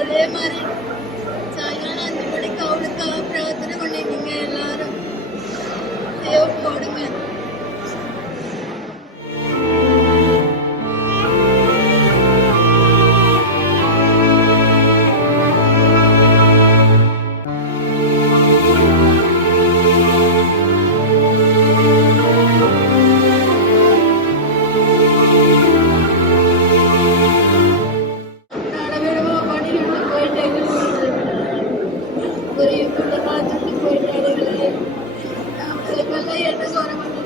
அதே மாதிரி சாயங்காலம் 5 மணிக்கு அவளுக்காக பிரார்த்தனை பண்ணிக்கோங்க எல்லாரும். சேவ் போடுங்க. ஒரே குட்டமா தூக்கி போயிட்டாருங்களே. அவங்களுக்கெல்லாம் என்ன சொல்ல மாட்டேன்.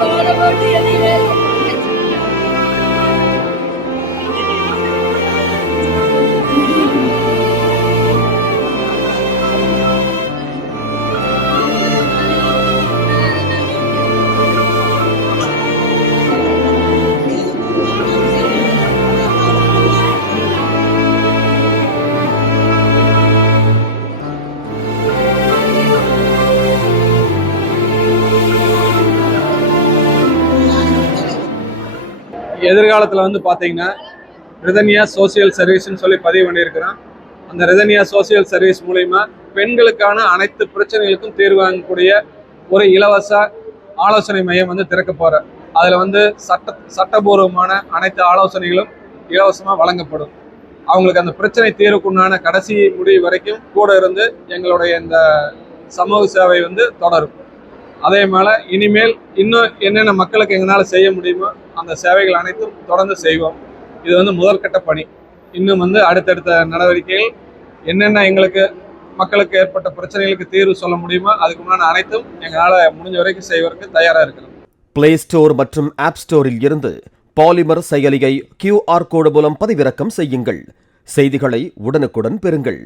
பாடப்பட்டு எதையுமே எதிர்காலத்தில் வந்து பார்த்தீங்கன்னா ரிதன்யா சோசியல் சர்வீஸ்ன்னு சொல்லி பதிவு பண்ணியிருக்கிறோம். அந்த ரிதன்யா சோசியல் சர்வீஸ் மூலயமா பெண்களுக்கான அனைத்து பிரச்சனைகளுக்கும் தீர்வு வாங்கக்கூடிய ஒரு இலவச ஆலோசனை மையம் வந்து திறக்க போகிறேன். அதில் வந்து சட்டபூர்வமான அனைத்து ஆலோசனைகளும் இலவசமாக வழங்கப்படும். அவங்களுக்கு அந்த பிரச்சனை தீர்வுக்குண்டான கடைசி முடிவு வரைக்கும் கூட இருந்து எங்களுடைய இந்த சமூக சேவை வந்து தொடரும். அதே போல இனிமேல் இன்னும் என்னென்ன மக்களுக்கு எங்களால் செய்ய முடியுமோ அந்த சேவைகள் அனைத்தும் தொடர்ந்து செய்வோம். இது வந்து முதற்கட்ட பணி. இன்னும் வந்து அடுத்தடுத்த நடவடிக்கைகள் என்னென்ன எங்களுக்கு மக்களுக்கு ஏற்பட்ட பிரச்சனைகளுக்கு தீர்வு சொல்ல முடியுமோ அதுக்கு முன்னாடி அனைத்தும் எங்களால் முடிஞ்ச வரைக்கும் செய்வதற்கு தயாராக இருக்கிறோம். பிளே ஸ்டோர் மற்றும் ஆப் ஸ்டோரில் இருந்து பாலிமர் செயலியை QR கோடு மூலம் பதிவிறக்கம் செய்யுங்கள். செய்திகளை உடனுக்குடன் பெறுங்கள்.